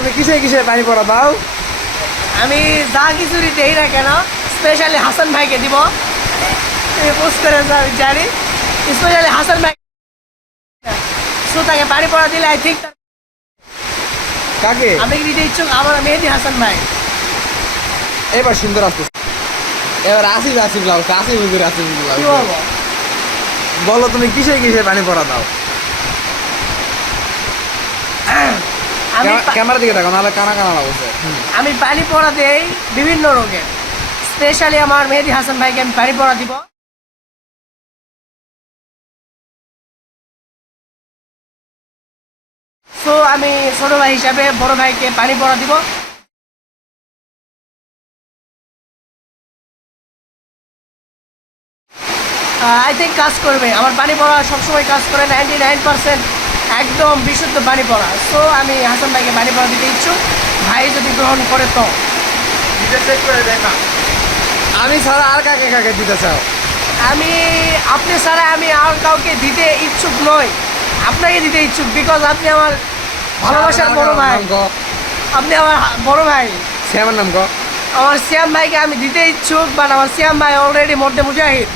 তুমি কিসে কিসে পানি পড়া দাও? আমি যা কিছুরই দেই না কেন, স্পেশালি হাসান ভাইকে দিব। তুমি পোস্ট করে জানি, স্পেশালি হাসান ভাই তাকে পানি পড়া দিলে আই থিঙ্ক কাকে? আমি দিতে ইচ্ছুক আমার মেহেদি হাসান ভাই। এবার সুন্দর আসতে, এবার আসিফ আসিফ লাল আসিফ হুজুর আসিফ লাল। কি বলবো? বলো তুমি কিসে কিসে পানি পড়া দাও? আমি ক্যামেরার দিকে দেখো, নাহলে কানা কানা লাগছে। আমি পানি পড়া দেই বিভিন্ন রোগের, স্পেশালি আমার মেহেদি হাসান ভাইকে আমি পানি পড়া দিব। সো আমি ছোট ভাই হিসাবে বড় ভাইকে পানি পড়া দিব। আই থিঙ্ক কাজ করবে, আমার পানি পড়া সবসময় কাজ করে, 99% একদম বিশুদ্ধ পানি পড়া। সো আমি হাসান ভাইকে পানি পড়া দিতে ইচ্ছুক, ভাই যদি গ্রহণ করে তো। আমি ছাড়া আর কাকে কাকে দিতে চাও? আমি আপনি ছাড়া আমি আর কাউকে দিতে ইচ্ছুক নই, আপনাকে দিতে ইচ্ছুক, বিকজ আপনি আমার ভালোবাসার বড় ভাই, আপনি আমার বড় ভাই। শ্যামের নাম ক? আমার শ্যাম ভাইকে আমি দিতে ইচ্ছুক, বাট আমার শ্যাম ভাই অলরেডি মধ্যে মুজাহিদ।